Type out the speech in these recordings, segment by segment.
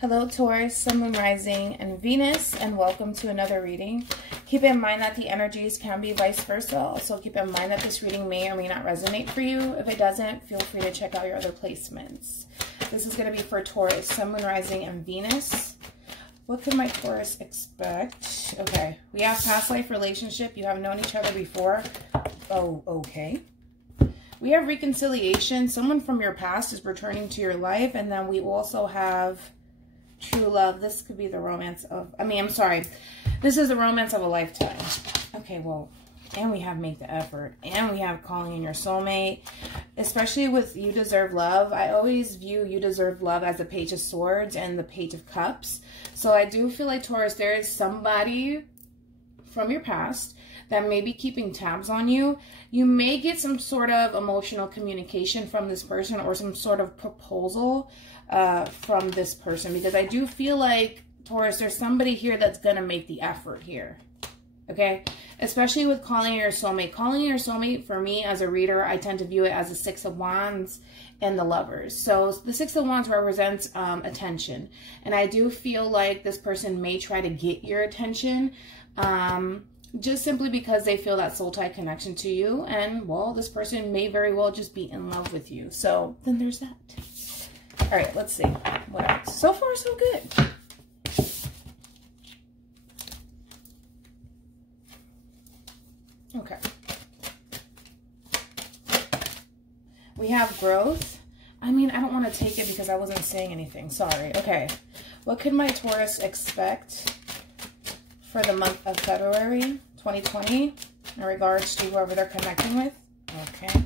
Hello Taurus, Sun, Moon, Rising, and Venus, and welcome to another reading. Keep in mind that the energies can be vice versa. Also keep in mind that this reading may or may not resonate for you. If it doesn't, feel free to check out your other placements. This is going to be for Taurus, Sun, Moon, Rising, and Venus. What could my Taurus expect? Okay, we have past life relationship. You have known each other before. Oh, okay. We have reconciliation. Someone from your past is returning to your life. And then we also have true love. This could be the romance of, this is the romance of a lifetime. Okay, well, and we have make the effort. And we have calling in your soulmate. Especially with you deserve love. I always view you deserve love as the Page of Swords and the Page of Cups. So I do feel like, Taurus, there is somebody from your past that may be keeping tabs on you. You may get some sort of emotional communication from this person or some sort of proposal from this person, because I do feel like, Taurus, there's somebody here that's going to make the effort here. Okay? Especially with calling your soulmate. Calling your soulmate, for me as a reader, I tend to view it as the Six of Wands and the Lovers. So the Six of Wands represents attention. And I do feel like this person may try to get your attention just simply because they feel that soul tie connection to you. And, well, this person may very well just be in love with you. So then there's that. All right, let's see. What else? So far, so good. Okay. We have growth. I mean, I don't want to take it because I wasn't saying anything. Sorry. Okay. What could my Taurus expect for the month of February 2020 in regards to whoever they're connecting with? Okay.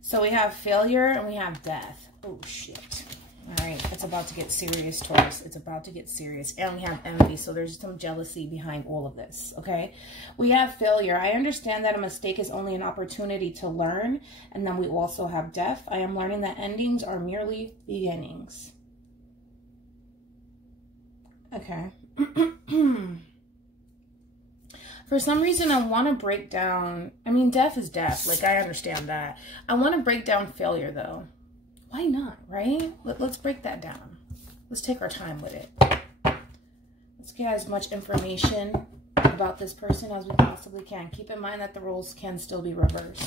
So we have failure and we have death. Oh, shit. All right. It's about to get serious, Taurus. It's about to get serious. And we have envy. So there's some jealousy behind all of this. Okay. We have failure. I understand that a mistake is only an opportunity to learn. And then we also have death. I am learning that endings are merely beginnings. Okay. For some reason, I want to break down. I mean, death is death. Like, I understand that. I want to break down failure, though. Why not, right? Let's break that down. Let's take our time with it. Let's get as much information about this person as we possibly can. Keep in mind that the roles can still be reversed.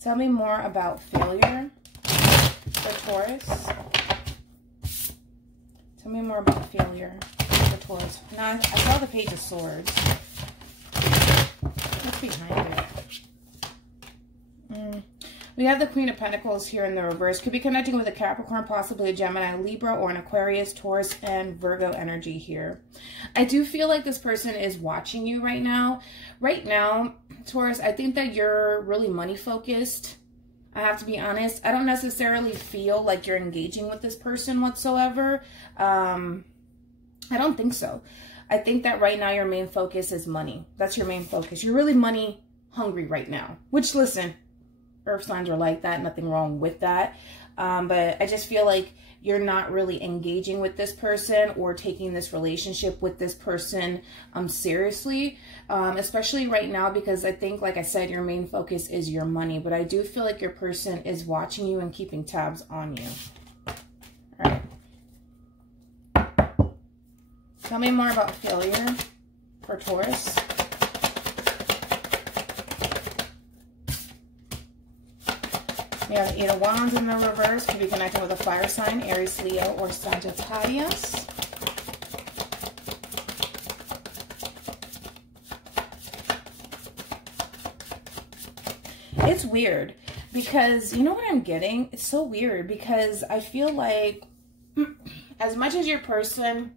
Tell me more about failure for Taurus. Tell me more about failure for Taurus. Now, I saw the Page of Swords. What's behind it? We have the Queen of Pentacles here in the reverse. Could be connecting with a Capricorn, possibly a Gemini, Libra, or an Aquarius, Taurus, and Virgo energy here. I do feel like this person is watching you right now. Right now, Taurus, I think that you're really money focused. I have to be honest. I don't necessarily feel like you're engaging with this person whatsoever. I don't think so. I think that right now your main focus is money. That's your main focus. You're really money hungry right now. Which, listen, earth signs are like that. Nothing wrong with that. But I just feel like you're not really engaging with this person or taking this relationship with this person seriously. Especially right now, because I think, like I said, your main focus is your money. But I do feel like your person is watching you and keeping tabs on you. All right. Tell me more about failure for Taurus. We have Eight of Wands in the reverse. Could be connecting with a fire sign, Aries, Leo, or Sagittarius. It's weird because, you know what I'm getting? It's so weird because I feel like as much as your person,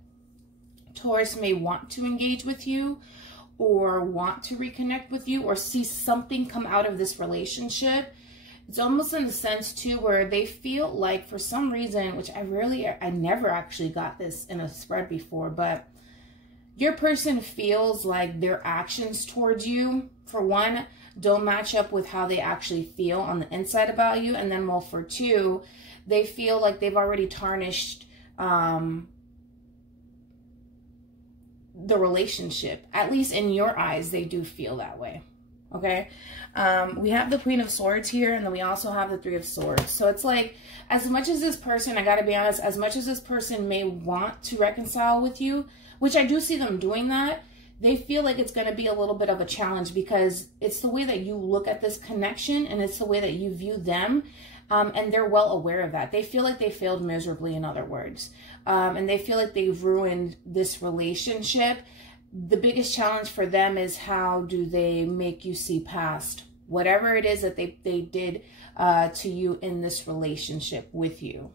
Taurus, may want to engage with you or want to reconnect with you or see something come out of this relationship, it's almost in the sense too where they feel like for some reason, which I never actually got this in a spread before, but your person feels like their actions towards you, for one, don't match up with how they actually feel on the inside about you. And then, well, for two, they feel like they've already tarnished the relationship. At least in your eyes, they do feel that way. okay? We have the Queen of Swords here, and then we also have the Three of Swords. So it's like, as much as this person, I gotta be honest, as much as this person may want to reconcile with you, which I do see them doing that, they feel like it's going to be a little bit of a challenge because it's the way that you look at this connection and it's the way that you view them. And they're well aware of that. They feel like they failed miserably, in other words. And they feel like they've ruined this relationship. The biggest challenge for them is, how do they make you see past whatever it is that they did to you in this relationship with you.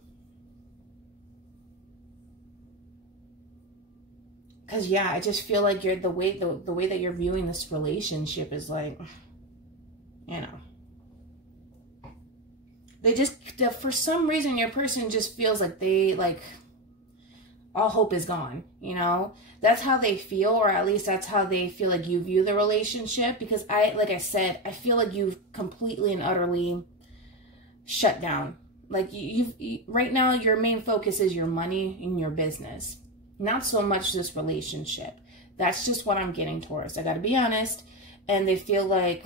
Because, yeah, I just feel like the way that you're viewing this relationship is like, you know, they just, for some reason, your person just feels like all hope is gone, you know? That's how they feel, or at least that's how they feel like you view the relationship. Because like I said, I feel like you've completely and utterly shut down. Like right now, your main focus is your money and your business. Not so much this relationship. That's just what I'm getting, Taurus. I got to be honest. And they feel like,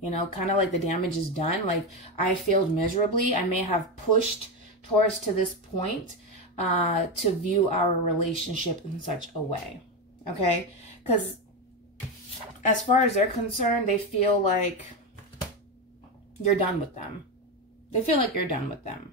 you know, kind of like the damage is done. Like, I failed miserably. I may have pushed Taurus to this point to view our relationship in such a way. Okay? Because as far as they're concerned, they feel like you're done with them. They feel like you're done with them.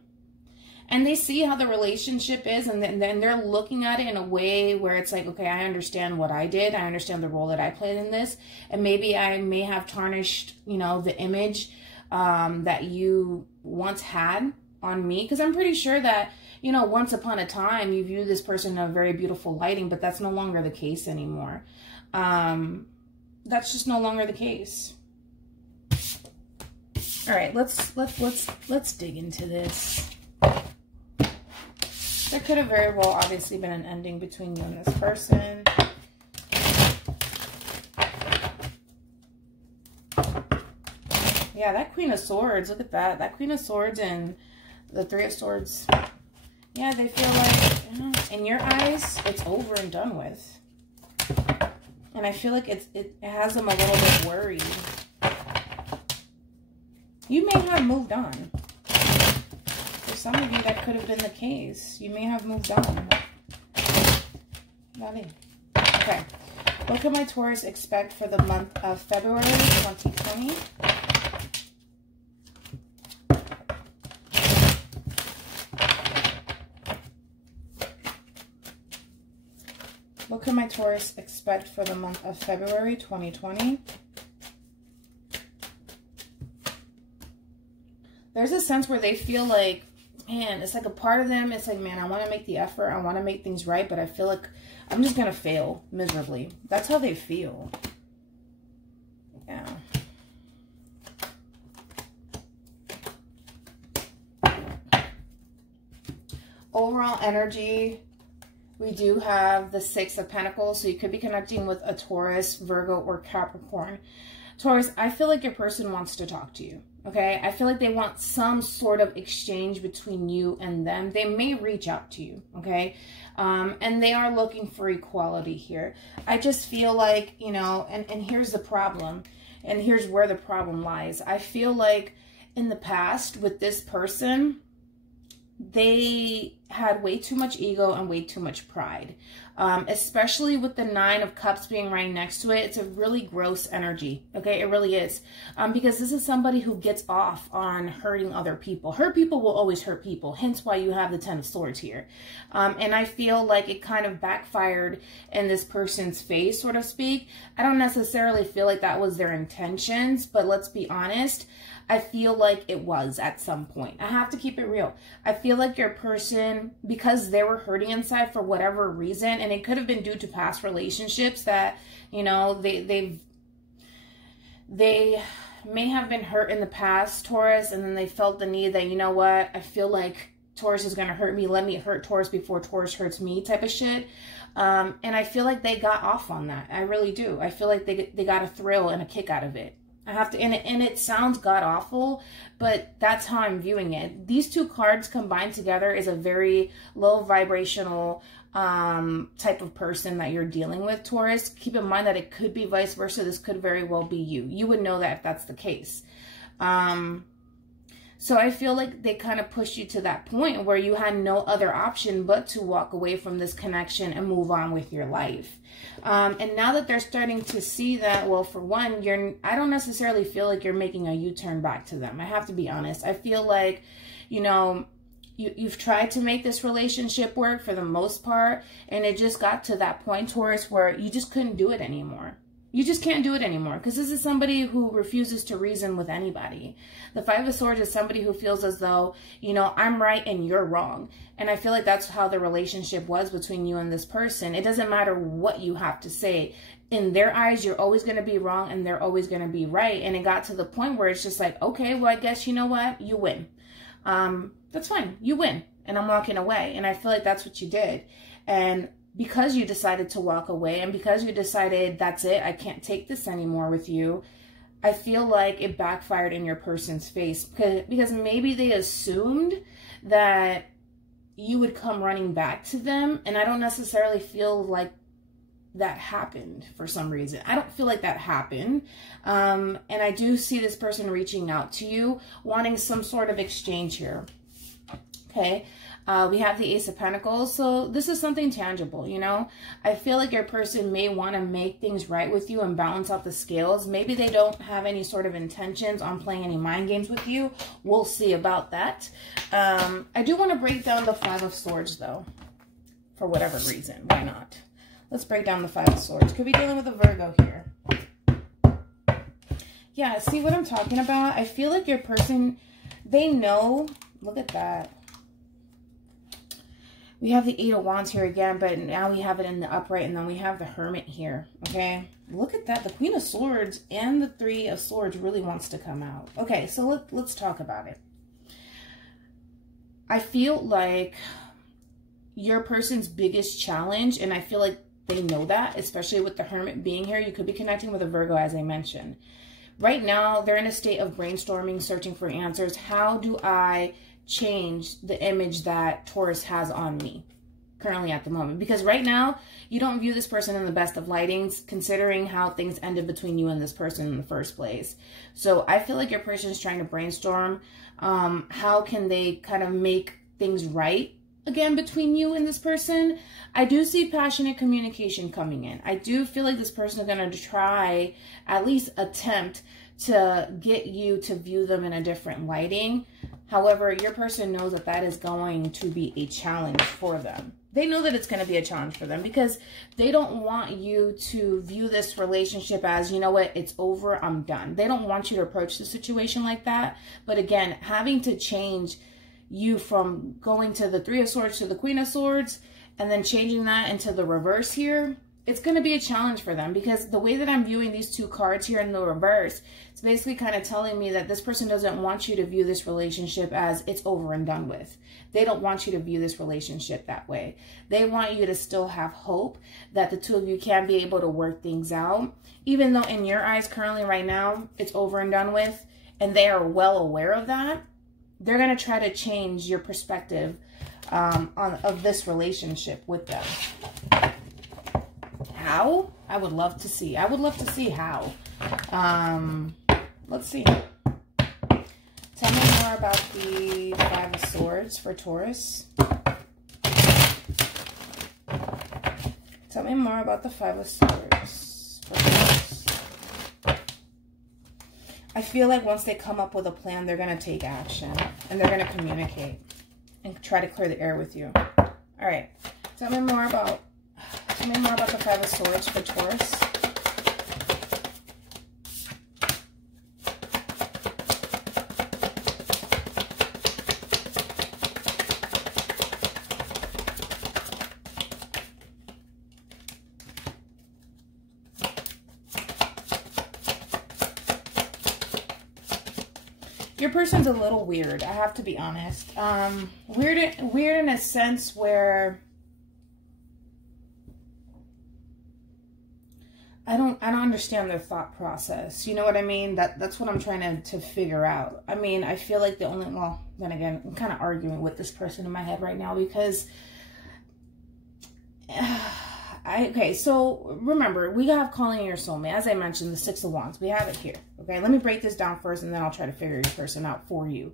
And they see how the relationship is, and then they're looking at it in a way where it's like, okay, I understand what I did. I understand the role that I played in this. And maybe I may have tarnished, you know, the image that you once had on me. Because I'm pretty sure that, you know, once upon a time, you view this person in a very beautiful lighting, but that's no longer the case anymore. That's just no longer the case. All right, let's dig into this. There could have very well obviously been an ending between you and this person. Yeah, that Queen of Swords, look at that. That Queen of Swords and the Three of Swords. Yeah, they feel like, you know, in your eyes, it's over and done with. And I feel like it has them a little bit worried. You may have moved on. Some of you, that could have been the case. You may have moved on. Not in. Okay. What can my Taurus expect for the month of February 2020? What can my Taurus expect for the month of February 2020? There's a sense where they feel like, man, it's like a part of them. It's like, man, I want to make the effort. I want to make things right, but I feel like I'm just going to fail miserably. That's how they feel. Yeah. Overall energy, we do have the Six of Pentacles. So you could be connecting with a Taurus, Virgo, or Capricorn. Taurus, I feel like your person wants to talk to you. Okay, I feel like they want some sort of exchange between you and them. They may reach out to you, okay? And they are looking for equality here. I just feel like, you know, and here's the problem. And here's where the problem lies. I feel like in the past with this person, they had way too much ego and way too much pride. Especially with the Nine of Cups being right next to it. It's a really gross energy. Okay, it really is. Because this is somebody who gets off on hurting other people. Hurt people will always hurt people. Hence why you have the Ten of Swords here. And I feel like it kind of backfired in this person's face, so to speak. I don't necessarily feel like that was their intentions, but let's be honest. I feel like it was at some point. I have to keep it real. I feel like your person, because they were hurting inside for whatever reason, and it could have been due to past relationships that, you know, they may have been hurt in the past, Taurus, and then they felt the need that, you know what, I feel like Taurus is going to hurt me. Let me hurt Taurus before Taurus hurts me type of shit. And I feel like they got off on that. I really do. I feel like they got a thrill and a kick out of it. I have to, and it sounds god-awful, but that's how I'm viewing it. These two cards combined together is a very low vibrational type of person that you're dealing with, Taurus. Keep in mind that it could be vice versa. This could very well be you. You would know that if that's the case. So I feel like they kind of pushed you to that point where you had no other option but to walk away from this connection and move on with your life. And now that they're starting to see that, well, for one, I don't necessarily feel like you're making a U-turn back to them. I have to be honest. I feel like, you know, you've tried to make this relationship work for the most part, and it just got to that point, Taurus, where you just couldn't do it anymore. You just can't do it anymore, because this is somebody who refuses to reason with anybody. The Five of Swords is somebody who feels as though, you know, I'm right and you're wrong. And I feel like that's how the relationship was between you and this person. It doesn't matter what you have to say. In their eyes, you're always going to be wrong and they're always going to be right. And it got to the point where it's just like, okay, well, I guess, you know what? You win. That's fine. You win. And I'm walking away. And I feel like that's what you did. And because you decided to walk away and because you decided, that's it, I can't take this anymore with you, I feel like it backfired in your person's face, because maybe they assumed that you would come running back to them. And I don't necessarily feel like that happened for some reason. I don't feel like that happened. And I do see this person reaching out to you, wanting some sort of exchange here. Okay. We have the Ace of Pentacles. So this is something tangible, you know. I feel like your person may want to make things right with you and balance out the scales. Maybe they don't have any sort of intentions on playing any mind games with you. We'll see about that. I do want to break down the Five of Swords, though, for whatever reason. Why not? Let's break down the Five of Swords. Could be dealing with a Virgo here. Yeah, see what I'm talking about? I feel like your person, they know. Look at that. We have the Eight of Wands here again, but now we have it in the upright, and then we have the Hermit here, okay? Look at that. The Queen of Swords and the Three of Swords really wants to come out. Okay, so let's talk about it. I feel like your person's biggest challenge, and I feel like they know that, especially with the Hermit being here. You could be connecting with a Virgo, as I mentioned. Right now, they're in a state of brainstorming, searching for answers. How do I change the image that Taurus has on me currently at the moment? Because right now, you don't view this person in the best of lightings, considering how things ended between you and this person in the first place. So I feel like your person is trying to brainstorm how can they kind of make things right again between you and this person. I do see passionate communication coming in. I do feel like this person is going to try, at least attempt, to get you to view them in a different lighting. However, your person knows that that is going to be a challenge for them. They know that it's going to be a challenge for them because they don't want you to view this relationship as, you know what, it's over, I'm done. They don't want you to approach the situation like that. But again, having to change you from going to the Three of Swords to the Queen of Swords and then changing that into the reverse here, it's going to be a challenge for them, because the way that I'm viewing these two cards here in the reverse, it's basically kind of telling me that this person doesn't want you to view this relationship as it's over and done with. They don't want you to view this relationship that way. They want you to still have hope that the two of you can be able to work things out, even though in your eyes currently right now, it's over and done with, and they are well aware of that. They're going to try to change your perspective of this relationship with them. How? I would love to see. I would love to see how. Let's see. Tell me more about the Five of Swords for Taurus. Tell me more about the Five of Swords for Taurus. I feel like once they come up with a plan, they're going to take action. And they're going to communicate. And try to clear the air with you. All right. Tell me more about the Five of Swords for Taurus. Your person's a little weird, I have to be honest. Weird in a sense where I don't understand their thought process. You know what I mean? That's what I'm trying to figure out. I mean, I feel like well, then again, I'm kind of arguing with this person in my head right now, because Okay, so remember, we have calling your soulmate. As I mentioned, the Six of Wands. We have it here. Okay, let me break this down first, and then I'll try to figure your person out for you.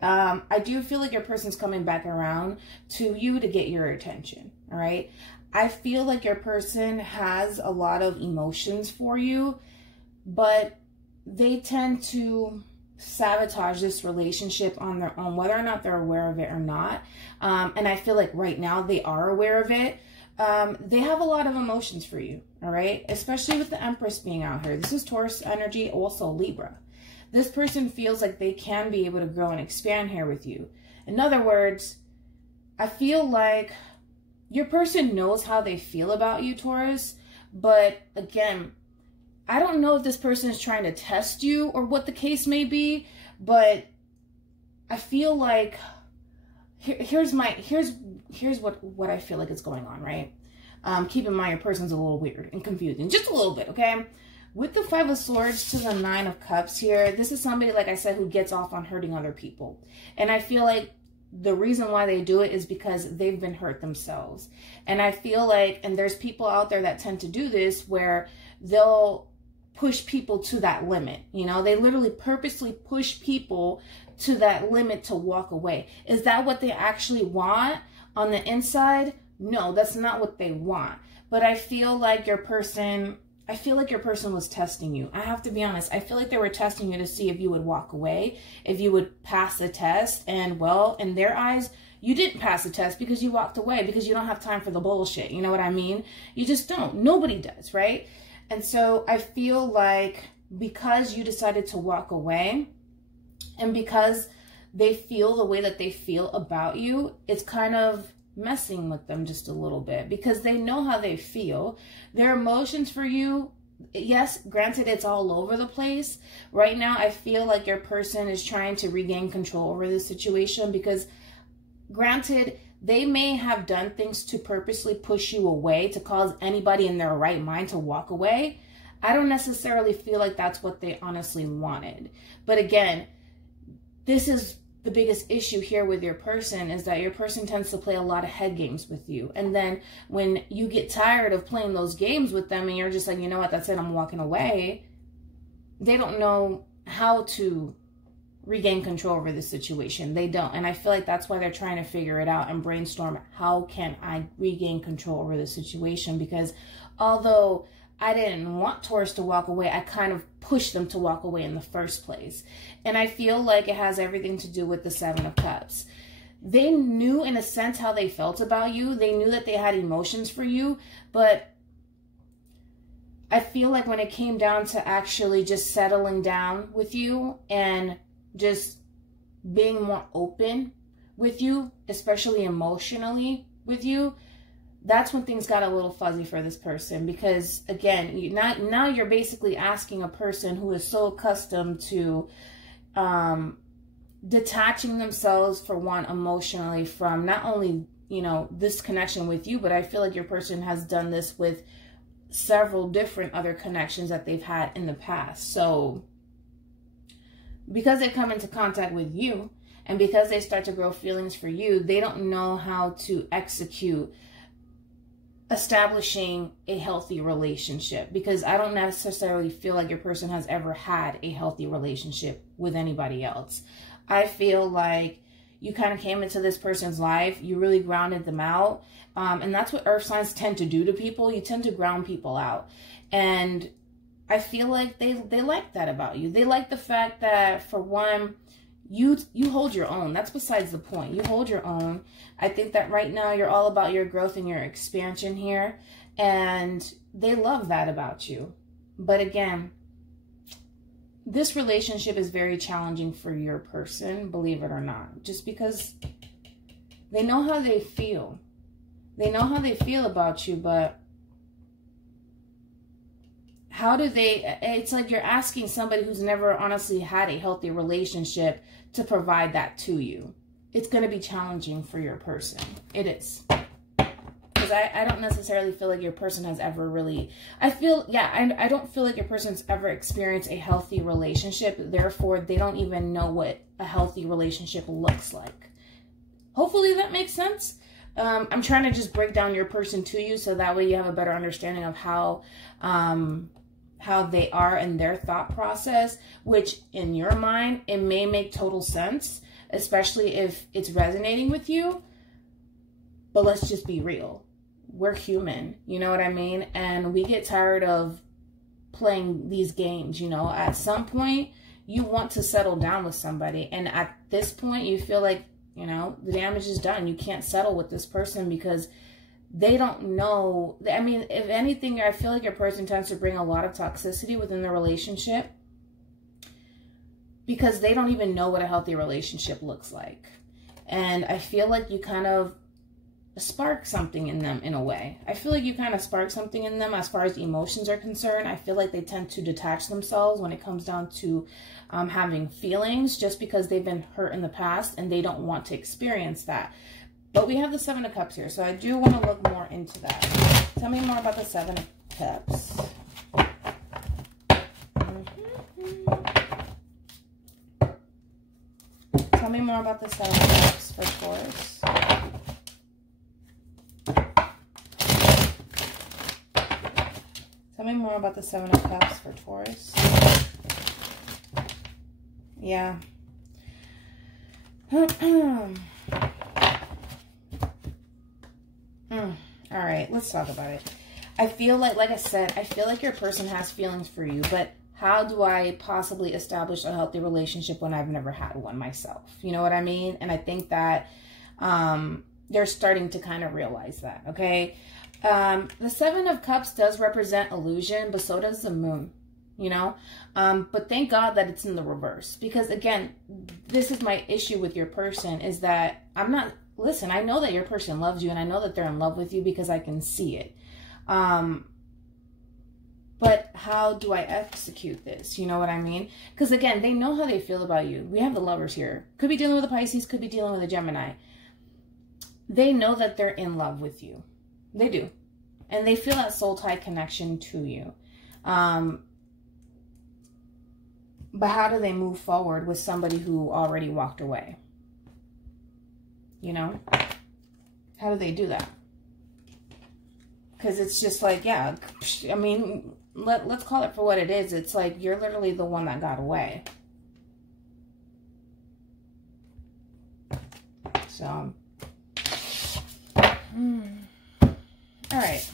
I do feel like your person's coming back around to you to get your attention. All right, I feel like your person has a lot of emotions for you, but they tend to sabotage this relationship on their own, whether or not they're aware of it or not. And I feel like right now they are aware of it. They have a lot of emotions for you, all right? Especially with the Empress being out here. This is Taurus energy, also Libra. This person feels like they can be able to grow and expand here with you. In other words, I feel like your person knows how they feel about you, Taurus. But again, I don't know if this person is trying to test you or what the case may be, but I feel like here's what I feel like is going on, right? Keep in mind your person's a little weird and confusing, just a little bit, okay? With the Five of Swords to the Nine of Cups here, this is somebody, like I said, who gets off on hurting other people. And I feel like the reason why they do it is because they've been hurt themselves. And I feel like, and there's people out there that tend to do this where they'll push people to that limit. You know, they literally purposely push people to that limit to walk away. Is that what they actually want on the inside? No, that's not what they want. But I feel like your person was testing you. I have to be honest. I feel like they were testing you to see if you would walk away, if you would pass the test. And well, in their eyes, you didn't pass the test because you walked away, because you don't have time for the bullshit. You know what I mean? You just don't. Nobody does, right? And so I feel like because you decided to walk away, and because they feel the way that they feel about you, it's kind of messing with them just a little bit, because they know how they feel. Their emotions for you, yes, granted, it's all over the place. Right now, I feel like your person is trying to regain control over this situation, because granted, they may have done things to purposely push you away, to cause anybody in their right mind to walk away. I don't necessarily feel like that's what they honestly wanted. But again, this is the biggest issue here with your person, is that your person tends to play a lot of head games with you. And then when you get tired of playing those games with them and you're just like, you know what, that's it, I'm walking away, they don't know how to regain control over the situation. They don't. And I feel like that's why they're trying to figure it out and brainstorm, how can I regain control over the situation? Because although I didn't want Taurus to walk away, I kind of pushed them to walk away in the first place. And I feel like it has everything to do with the Seven of Cups. They knew in a sense how they felt about you. They knew that they had emotions for you, but I feel like when it came down to actually just settling down with you and just being more open with you, especially emotionally with you, that's when things got a little fuzzy for this person. Because again, now you're basically asking a person who is so accustomed to detaching themselves, for one, emotionally from not only, you know, this connection with you, but I feel like your person has done this with several different other connections that they've had in the past. So because they come into contact with you, and because they start to grow feelings for you, they don't know how to execute establishing a healthy relationship. Because I don't necessarily feel like your person has ever had a healthy relationship with anybody else. I feel like you kind of came into this person's life, you really grounded them out. And that's what earth signs tend to do to people. You tend to ground people out. And I feel like they like that about you. They like the fact that, for one, you hold your own. That's besides the point. You hold your own. I think that right now you're all about your growth and your expansion here. And they love that about you. But again, this relationship is very challenging for your person, believe it or not. Just because they know how they feel. They know how they feel about you, but how do they, it's like you're asking somebody who's never honestly had a healthy relationship to provide that to you. It's going to be challenging for your person. It is. Because I don't necessarily feel like your person has ever really, I don't feel like your person's ever experienced a healthy relationship. Therefore, they don't even know what a healthy relationship looks like. Hopefully that makes sense. I'm trying to just break down your person to you so that way you have a better understanding of how they are in their thought process, which in your mind, it may make total sense, especially if it's resonating with you. But let's just be real. We're human, you know what I mean? And we get tired of playing these games, you know. At some point, you want to settle down with somebody. And at this point, you feel like, you know, the damage is done. You can't settle with this person because they don't know. I mean, if anything, I feel like your person tends to bring a lot of toxicity within the relationship because they don't even know what a healthy relationship looks like. And I feel like you kind of spark something in them in a way. I feel like you kind of spark something in them as far as emotions are concerned. I feel like they tend to detach themselves when it comes down to having feelings just because they've been hurt in the past and they don't want to experience that. But we have the Seven of Cups here, so I do want to look more into that. Tell me more about the Seven of Cups. Tell me more about the Seven of Cups for Taurus. Tell me more about the Seven of Cups for Taurus. Yeah. All right, let's talk about it. I feel like I said, I feel like your person has feelings for you, but how do I possibly establish a healthy relationship when I've never had one myself? You know what I mean? And I think that they're starting to kind of realize that, okay? The Seven of Cups does represent illusion, but so does the moon, you know? But thank God that it's in the reverse. Because again, this is my issue with your person is that listen, I know that your person loves you and I know that they're in love with you because I can see it. But how do I execute this? You know what I mean? Because again, they know how they feel about you. We have the Lovers here. Could be dealing with a Pisces, could be dealing with a Gemini. They know that they're in love with you. They do. And they feel that soul tie connection to you. But how do they move forward with somebody who already walked away? You know? How do they do that? Because it's just like, yeah, I mean, let's call it for what it is. It's like you're literally the one that got away. So, all right.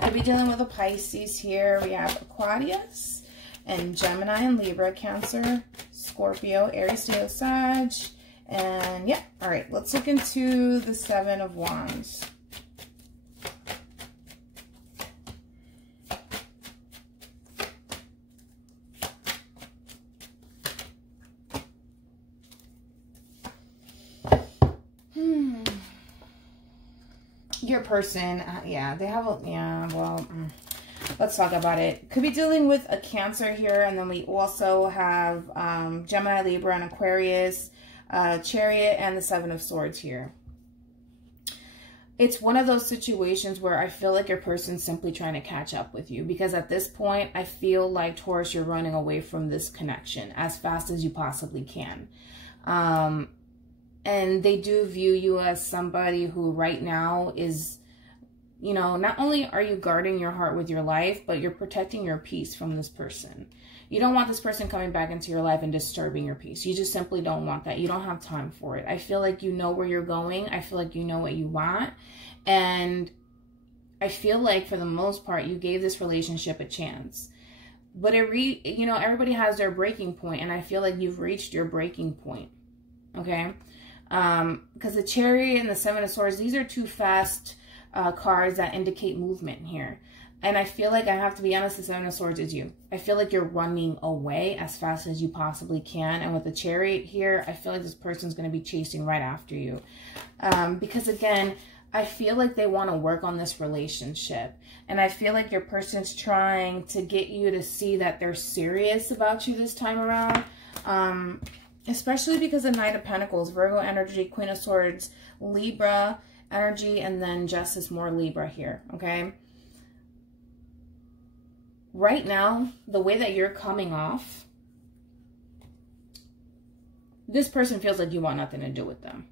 I'll be dealing with a Pisces here. We have Aquarius and Gemini and Libra, Cancer, Scorpio, Aries, Leo, Sag. And yeah, all right, let's look into the Seven of Wands. Your person, yeah, they have a, yeah, well, let's talk about it. Could be dealing with a Cancer here, and then we also have Gemini, Libra, and Aquarius, Chariot, and the Seven of Swords here. It's one of those situations where I feel like your person's simply trying to catch up with you, because at this point, I feel like, Taurus, you're running away from this connection as fast as you possibly can. And they do view you as somebody who right now is, you know, not only are you guarding your heart with your life, but you're protecting your peace from this person. You don't want this person coming back into your life and disturbing your peace. You just simply don't want that. You don't have time for it. I feel like you know where you're going. I feel like you know what you want. And I feel like for the most part, you gave this relationship a chance. But you know, everybody has their breaking point, and I feel like you've reached your breaking point. Okay? Because the Chariot and the Seven of Swords, these are two fast cards that indicate movement here. And I feel like, I have to be honest, the Seven of Swords is you. I feel like you're running away as fast as you possibly can. And with the Chariot here, I feel like this person's going to be chasing right after you. Because again, I feel like they want to work on this relationship. And I feel like your person's trying to get you to see that they're serious about you this time around. Especially because of Knight of Pentacles, Virgo energy, Queen of Swords, Libra energy, and then Justice, more Libra here, okay? right now, the way that you're coming off, this person feels like you want nothing to do with them.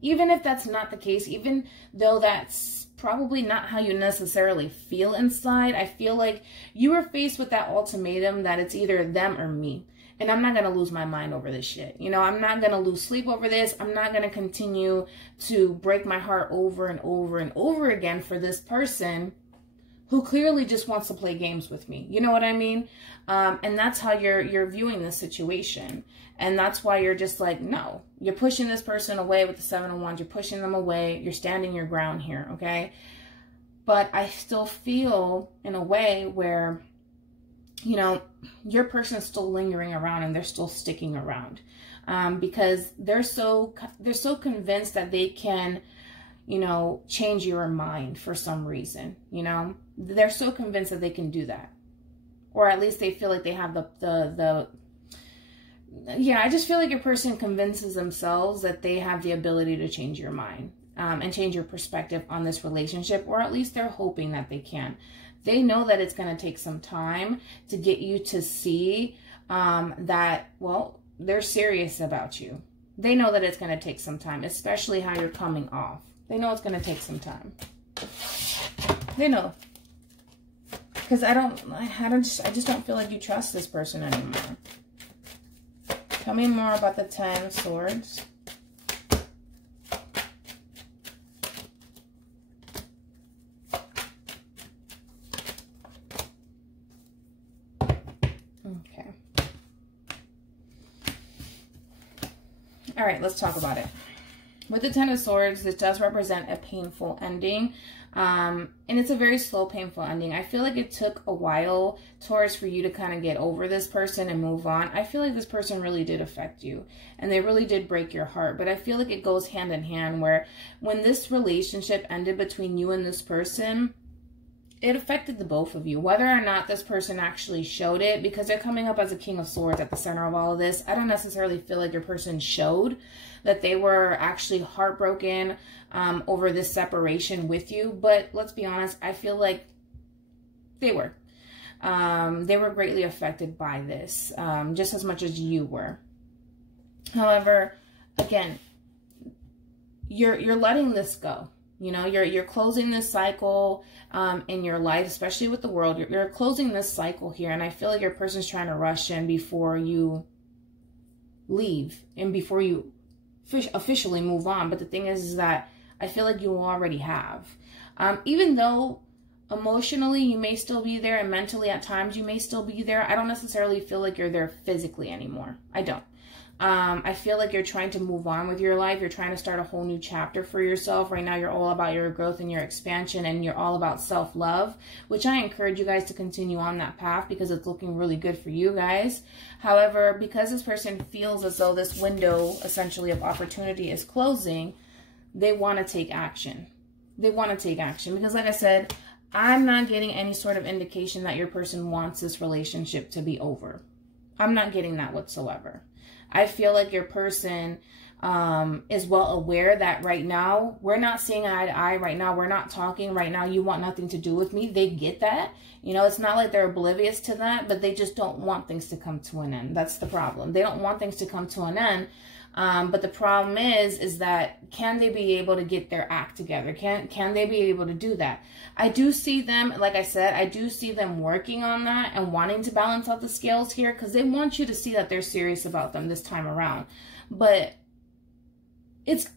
Even if that's not the case, even though that's probably not how you necessarily feel inside, I feel like you were faced with that ultimatum that it's either them or me. And I'm not going to lose my mind over this shit. You know, I'm not going to lose sleep over this. I'm not going to continue to break my heart over and over and over again for this person who clearly just wants to play games with me. You know what I mean? And that's how you're viewing this situation. And that's why you're just like, no, you're pushing this person away with the 7 of Wands. You're pushing them away. You're standing your ground here, okay? But I still feel in a way where, you know, your person's still lingering around and they're still sticking around because they're so convinced that they can, you know, change your mind for some reason. You know, they're so convinced that they can do that, or at least they feel like they have yeah, I just feel like your person convinces themselves that they have the ability to change your mind and change your perspective on this relationship, or at least they're hoping that they can. They know that it's going to take some time to get you to see that, well, they're serious about you. They know that it's going to take some time, especially how you're coming off. They know it's going to take some time. They know. Because I just don't feel like you trust this person anymore. Tell me more about the 10 of Swords. Okay. All right, let's talk about it. With the 10 of Swords, this does represent a painful ending. And it's a very slow, painful ending. I feel like it took a while, Taurus, for you to kind of get over this person and move on. I feel like this person really did affect you and they really did break your heart. But I feel like it goes hand in hand where when this relationship ended between you and this person, it affected the both of you, whether or not this person actually showed it, because they're coming up as a King of Swords at the center of all of this. I don't necessarily feel like your person showed that they were actually heartbroken over this separation with you. But let's be honest, I feel like they were. They were greatly affected by this, just as much as you were. However, again, you're letting this go. You know, you're closing this cycle in your life, especially with the world. You're closing this cycle here, and I feel like your person's trying to rush in before you leave and before you officially move on. But the thing is that I feel like you already have. Even though emotionally you may still be there and mentally at times you may still be there, I don't necessarily feel like you're there physically anymore. I don't. I feel like you're trying to move on with your life. You're trying to start a whole new chapter for yourself. Right now, you're all about your growth and your expansion, and you're all about self-love, which I encourage you guys to continue on that path because it's looking really good for you guys. However, because this person feels as though this window, essentially, of opportunity is closing, they want to take action. They want to take action because, like I said, I'm not getting any sort of indication that your person wants this relationship to be over. I'm not getting that whatsoever. I feel like your person is well aware that right now, we're not seeing eye to eye. Right now, we're not talking. Right now, you want nothing to do with me. They get that. You know, it's not like they're oblivious to that, but they just don't want things to come to an end. That's the problem. They don't want things to come to an end. But the problem is that can they be able to get their act together? Can they be able to do that? I do see them, like I said, I do see them working on that and wanting to balance out the scales here because they want you to see that they're serious about them this time around. But it's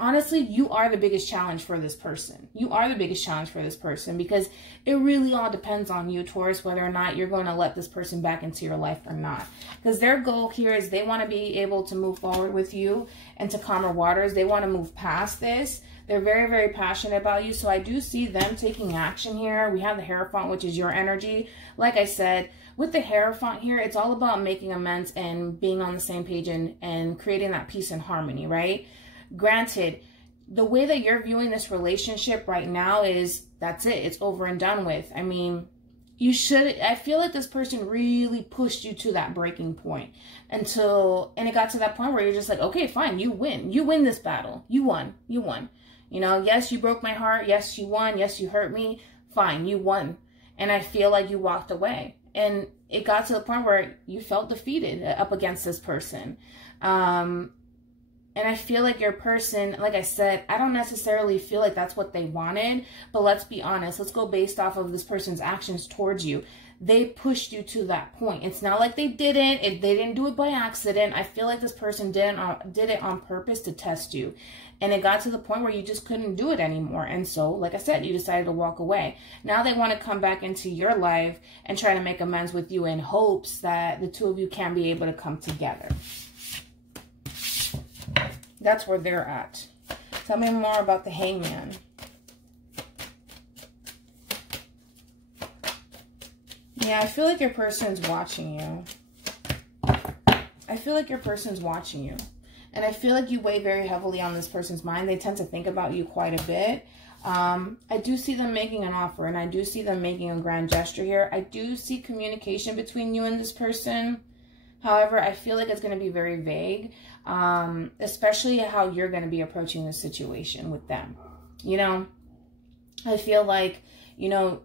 honestly, you are the biggest challenge for this person. You are the biggest challenge for this person because it really all depends on you, Taurus, whether or not you're going to let this person back into your life or not. Because their goal here is they want to be able to move forward with you into calmer waters. They want to move past this. They're very, very passionate about you. So I do see them taking action here. We have the Hierophant, which is your energy. Like I said, with the Hierophant here, it's all about making amends and being on the same page and creating that peace and harmony, right? Granted, the way that you're viewing this relationship right now is that's it. It's over and done with. I mean, I feel like this person really pushed you to that breaking point and it got to that point where you're just like, okay, fine, you win. You win this battle. You won. You know, yes, you broke my heart. Yes, you won. Yes, you hurt me. Fine, you won. And I feel like you walked away. And it got to the point where you felt defeated up against this person. And I feel like your person, like I said, I don't necessarily feel like that's what they wanted. But let's be honest. Let's go based off of this person's actions towards you. They pushed you to that point. It's not like they didn't. They didn't do it by accident. I feel like this person did it on purpose to test you. And it got to the point where you just couldn't do it anymore. And so, like I said, you decided to walk away. Now they want to come back into your life and try to make amends with you in hopes that the two of you can be able to come together. That's where they're at. Tell me more about the Hangman. Yeah, I feel like your person's watching you. I feel like your person's watching you. And I feel like you weigh very heavily on this person's mind. They tend to think about you quite a bit. I do see them making an offer, and I do see them making a grand gesture here. I do see communication between you and this person. However, I feel like it's going to be very vague, especially how you're going to be approaching this situation with them. You know, I feel like, you know,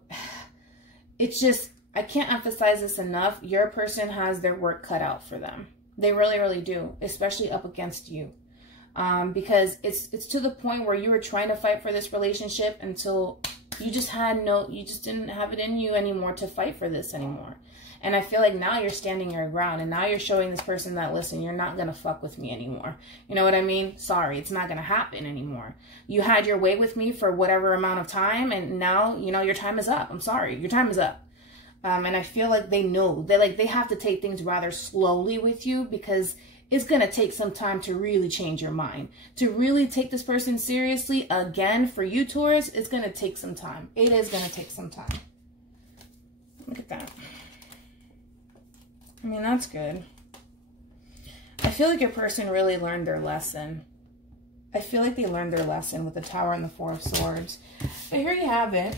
it's just, I can't emphasize this enough. Your person has their work cut out for them. They really, really do, especially up against you. Because it's to the point where you were trying to fight for this relationship until you just didn't have it in you anymore to fight for this anymore. And I feel like now you're standing your ground, and now you're showing this person that, listen, you're not going to fuck with me anymore. You know what I mean? Sorry, it's not going to happen anymore. You had your way with me for whatever amount of time, and now, you know, your time is up. I'm sorry, your time is up. And I feel like they know, they have to take things rather slowly with you, because it's going to take some time to really change your mind. To really take this person seriously again for you, Taurus, it's going to take some time. It is going to take some time. Look at that. I mean, that's good. I feel like your person really learned their lesson. I feel like they learned their lesson with the Tower and the Four of Swords. But here you have it.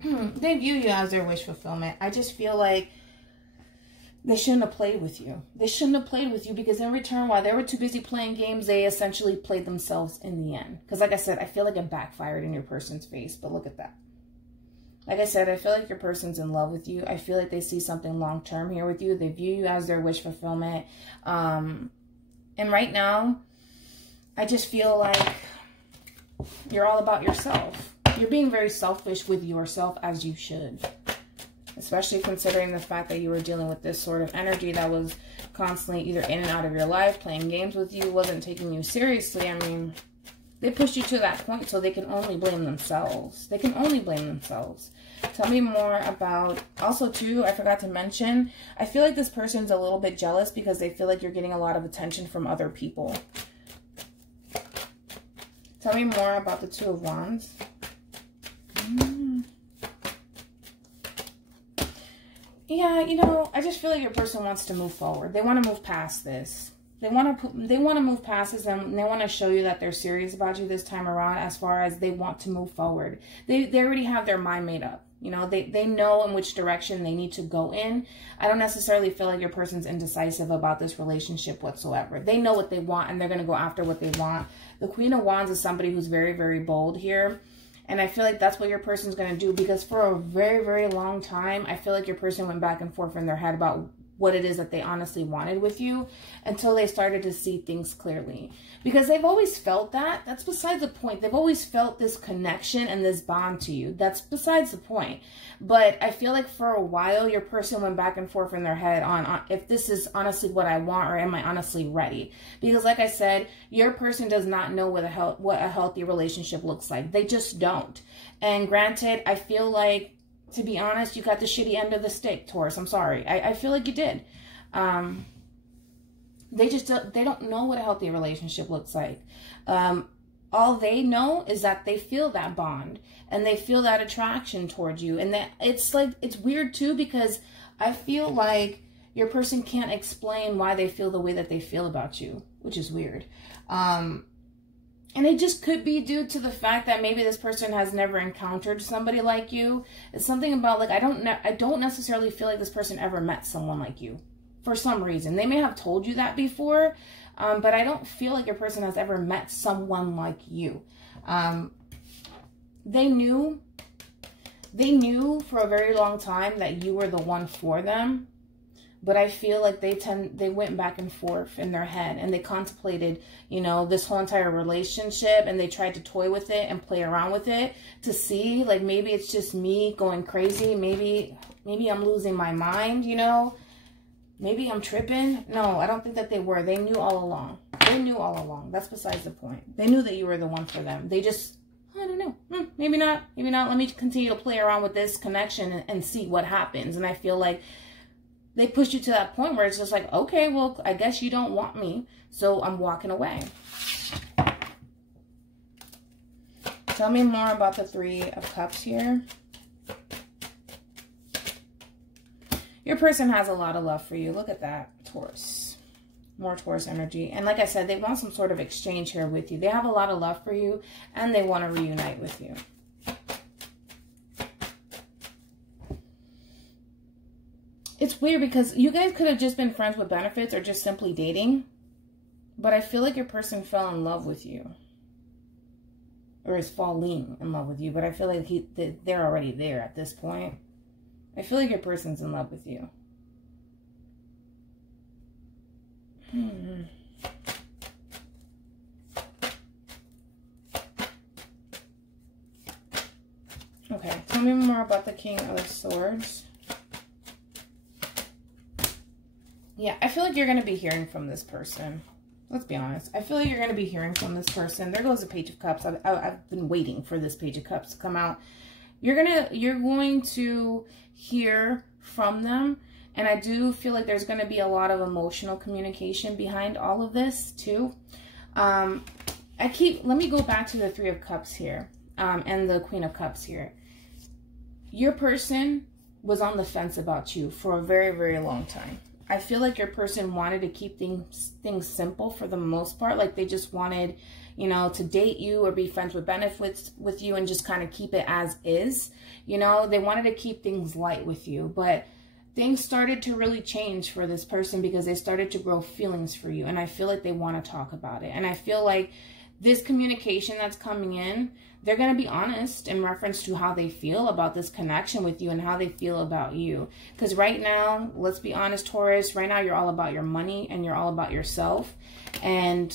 They view you as their wish fulfillment. I just feel like they shouldn't have played with you. They shouldn't have played with you, because in return, while they were too busy playing games, they essentially played themselves in the end. Because like I said, I feel like it backfired in your person's face. But look at that. Like I said, I feel like your person's in love with you. I feel like they see something long-term here with you. They view you as their wish fulfillment. And right now, I just feel like you're all about yourself. You're being very selfish with yourself, as you should. Especially considering the fact that you were dealing with this sort of energy that was constantly either in and out of your life, playing games with you, wasn't taking you seriously. I mean, they pushed you to that point, so they can only blame themselves. They can only blame themselves. Tell me more about, also too, I forgot to mention, I feel like this person's a little bit jealous because they feel like you're getting a lot of attention from other people. Tell me more about the Two of Wands. Yeah, you know, I just feel like your person wants to move forward. They want to move past this. They want to move past this, and they want to show you that they're serious about you this time around, as far as they want to move forward. They already have their mind made up. You know, they know in which direction they need to go in. I don't necessarily feel like your person's indecisive about this relationship whatsoever. They know what they want, and they're going to go after what they want. The Queen of Wands is somebody who's very, very bold here. And I feel like that's what your person's going to do, because for a very, very long time, I feel like your person went back and forth in their head about what it is that they honestly wanted with you, until they started to see things clearly. Because they've always felt that. That's besides the point. They've always felt this connection and this bond to you. That's besides the point. But I feel like for a while, your person went back and forth in their head on if this is honestly what I want, or am I honestly ready? Because like I said, your person does not know what a healthy relationship looks like. They just don't. And granted, I feel like, to be honest, you got the shitty end of the stick, Taurus. I'm sorry. I feel like you did. They don't know what a healthy relationship looks like. All they know is that they feel that bond, and they feel that attraction towards you. And that it's weird too, because I feel like your person can't explain why they feel the way that they feel about you, which is weird. And it just could be due to the fact that maybe this person has never encountered somebody like you. It's something about, like, I don't necessarily feel like this person ever met someone like you for some reason. They may have told you that before, but I don't feel like your person has ever met someone like you. They knew They knew for a very long time that you were the one for them. But I feel like they went back and forth in their head, and they contemplated, you know, this whole entire relationship, and they tried to toy with it and play around with it to see, like, maybe it's just me going crazy. Maybe I'm losing my mind, you know, maybe I'm tripping. No, I don't think that they were. They knew all along. They knew all along. That's besides the point. They knew that you were the one for them. They just, I don't know. Maybe not. Maybe not. Let me continue to play around with this connection and see what happens. And I feel like they pushed you to that point where it's just like, okay, well, I guess you don't want me, so I'm walking away. Tell me more about the Three of Cups here. Your person has a lot of love for you. Look at that, Taurus. More Taurus energy. And like I said, they want some sort of exchange here with you. They have a lot of love for you, and they want to reunite with you. It's weird because you guys could have just been friends with benefits or just simply dating. But I feel like your person fell in love with you. Or is falling in love with you. But I feel like they're already there at this point. I feel like your person's in love with you. Okay, tell me more about the King of Swords. Yeah, I feel like you're going to be hearing from this person. Let's be honest. I feel like you're going to be hearing from this person. There goes the Page of Cups. I've been waiting for this Page of Cups to come out. You're going to hear from them. And I do feel like there's going to be a lot of emotional communication behind all of this too. Let me go back to the Three of Cups here. And the Queen of Cups here. Your person was on the fence about you for a very, very long time. I feel like your person wanted to keep things simple for the most part. Like they just wanted, you know, to date you or be friends with benefits with you and just kind of keep it as is. You know, they wanted to keep things light with you. But things started to really change for this person because they started to grow feelings for you. And I feel like they want to talk about it. And I feel like this communication that's coming in, they're going to be honest in reference to how they feel about this connection with you and how they feel about you. Because right now, let's be honest, Taurus, right now you're all about your money and you're all about yourself. And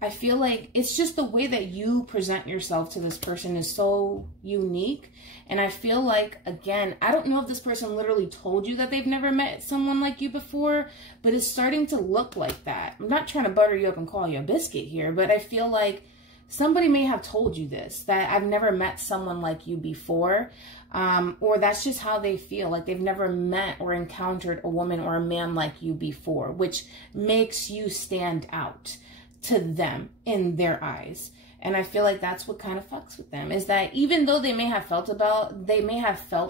I feel like it's just the way that you present yourself to this person is so unique. And I feel like, again, I don't know if this person literally told you that they've never met someone like you before, but it's starting to look like that. I'm not trying to butter you up and call you a biscuit here, but I feel like somebody may have told you this, that I've never met someone like you before, or that's just how they feel, like they've never met or encountered a woman or a man like you before, which makes you stand out to them in their eyes. And I feel like that's what kind of fucks with them, is that even though they may have felt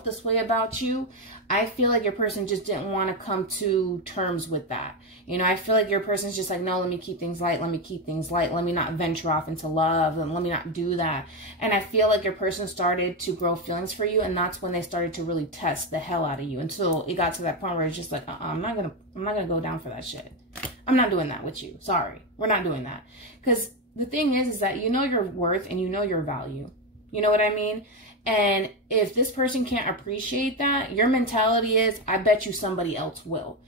this way about you, I feel like your person just didn't want to come to terms with that. You know, I feel like your person's just like, no, let me keep things light. Let me keep things light. Let me not venture off into love, and let me not do that. And I feel like your person started to grow feelings for you, and that's when they started to really test the hell out of you until it got to that point where it's just like, I'm not gonna go down for that shit. I'm not doing that with you. Sorry, we're not doing that. Because the thing is that you know your worth and you know your value. You know what I mean? And if this person can't appreciate that, your mentality is, I bet you somebody else will.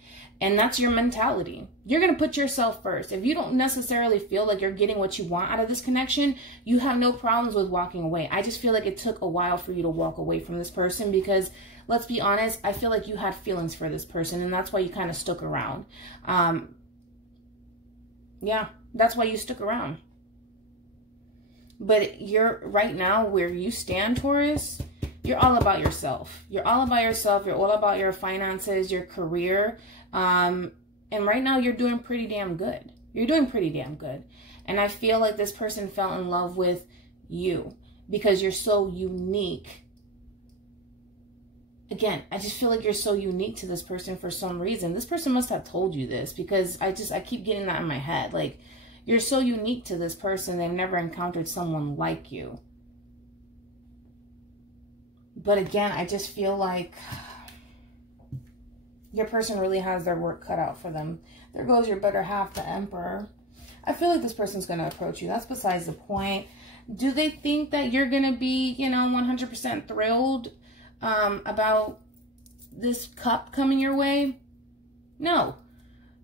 And that's your mentality. You're going to put yourself first. If you don't necessarily feel like you're getting what you want out of this connection, you have no problems with walking away. I just feel like it took a while for you to walk away from this person because, let's be honest, I feel like you had feelings for this person, and that's why you kind of stuck around. Yeah, that's why you stuck around. But you're right now where you stand, Taurus, you're all about yourself. You're all about yourself. You're all about your finances, your career. And right now you're doing pretty damn good. You're doing pretty damn good. And I feel like this person fell in love with you because you're so unique. Again, I just feel like you're so unique to this person for some reason. This person must have told you this because I keep getting that in my head. Like, you're so unique to this person. They've never encountered someone like you. But again, I just feel like your person really has their work cut out for them. There goes your better half, the Emperor. I feel like this person's going to approach you. That's besides the point. Do they think that you're going to be, you know, 100% thrilled about this cup coming your way? No.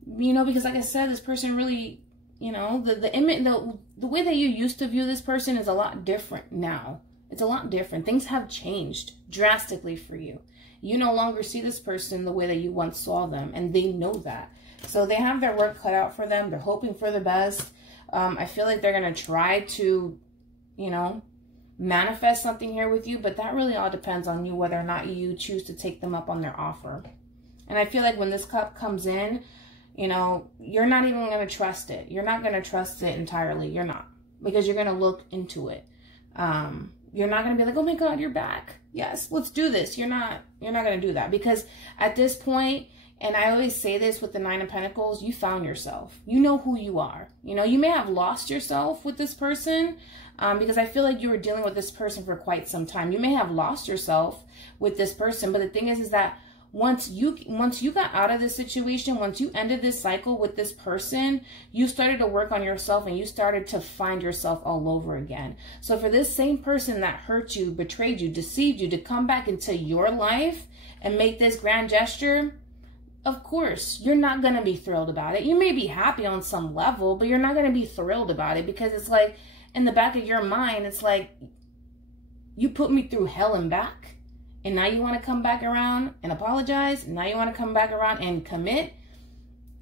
You know, because like I said, this person really, you know, the way that you used to view this person is a lot different now. It's a lot different. Things have changed drastically for you. You no longer see this person the way that you once saw them, and they know that. So they have their work cut out for them. They're hoping for the best. I feel like they're going to try to, you know, manifest something here with you, but that really all depends on you, whether or not you choose to take them up on their offer. And I feel like when this cup comes in, you know, you're not even going to trust it. You're not going to trust it entirely. You're not, because you're going to look into it. You're not going to be like, oh my God, you're back. Yes, let's do this. You're not going to do that, because at this point, and I always say this with the Nine of Pentacles, you found yourself. You know who you are. You know, you may have lost yourself with this person, because I feel like you were dealing with this person for quite some time. You may have lost yourself with this person, but the thing is that once you got out of this situation, once you ended this cycle with this person, you started to work on yourself and you started to find yourself all over again. So for this same person that hurt you, betrayed you, deceived you, to come back into your life and make this grand gesture, of course, you're not going to be thrilled about it. You may be happy on some level, but you're not going to be thrilled about it, because it's like in the back of your mind, it's like, you put me through hell and back. And now you want to come back around and apologize. Now you want to come back around and commit.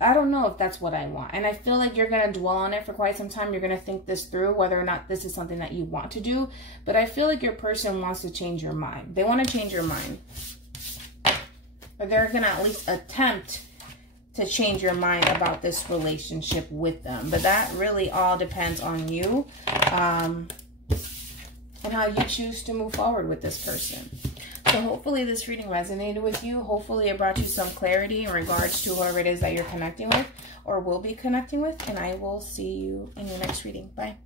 I don't know if that's what I want. And I feel like you're going to dwell on it for quite some time. You're going to think this through, whether or not this is something that you want to do. But I feel like your person wants to change your mind. They want to change your mind. Or they're going to at least attempt to change your mind about this relationship with them. But that really all depends on you. And how you choose to move forward with this person. So hopefully this reading resonated with you. Hopefully it brought you some clarity in regards to whoever it is that you're connecting with or will be connecting with. And I will see you in your next reading. Bye.